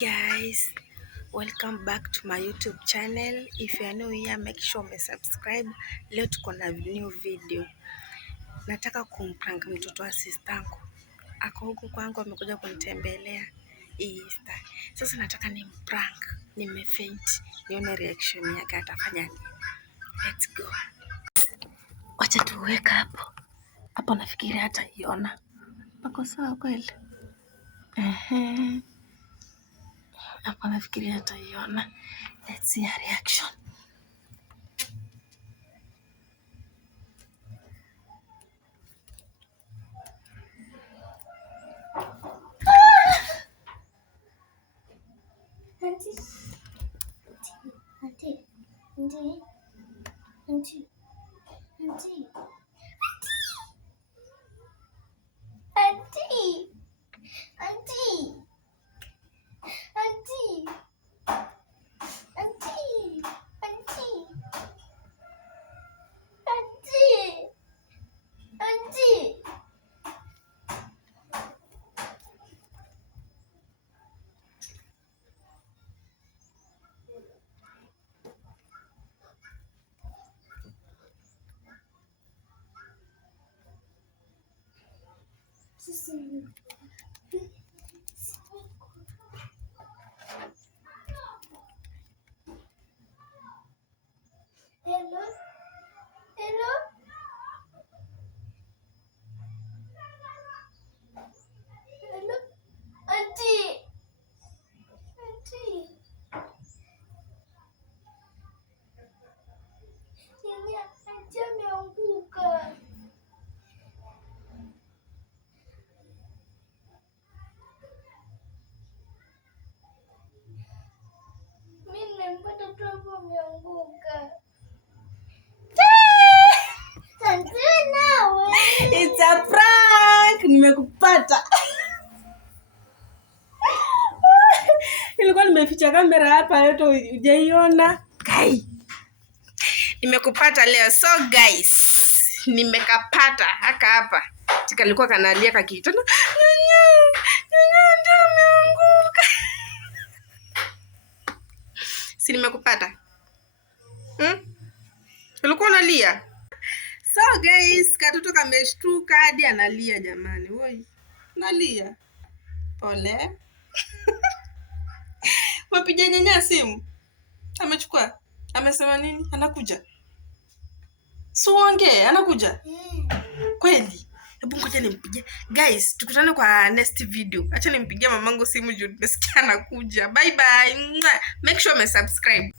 Guys, welcome back to my YouTube channel. If you are new here, make sure subscribe. Leo tuko na new video. Nataka kumprank mtoto wa sistangu. Ako huku kwangu, amekuja kunitembelea Easter. Sasa nataka nimprank. Nimefaint. Nione reaction yake atafanya nini. Let's go. Wacha tuweka hapo. Hapo nafikiri hata iona. Pako sawa kweli? Hapa nafikiria ataiona. Let's see her reaction. Hello? Hello? Hello? Auntie! Auntie! Auntie ameanguka. Mimi nimempata tu hapo ameanguka. It's a prank! Nimekupata. Nilikuwa nimeficha kamera hapa yote hujaiona. Kai. Nimekupata leo. So guys, nimekapata hapa. Kalikuwa kanalia kakitu. Nyanya ndio ameanguka. Si nimekupata? Ulikuwa unalia? So guys, katoto kameshtuka hadi analia jamani. Woi. Analia. Pole. Wapigia nyanya simu. Amechukua. Amesema nini? Anakuja. Suonge, anakuja. Kweli. Hebu ngoja nimpigie. Guys, tukutane kwa next video. Acha nimpigie mamangu simu juu nimesikia anakuja. Bye bye. Make sure subscribe.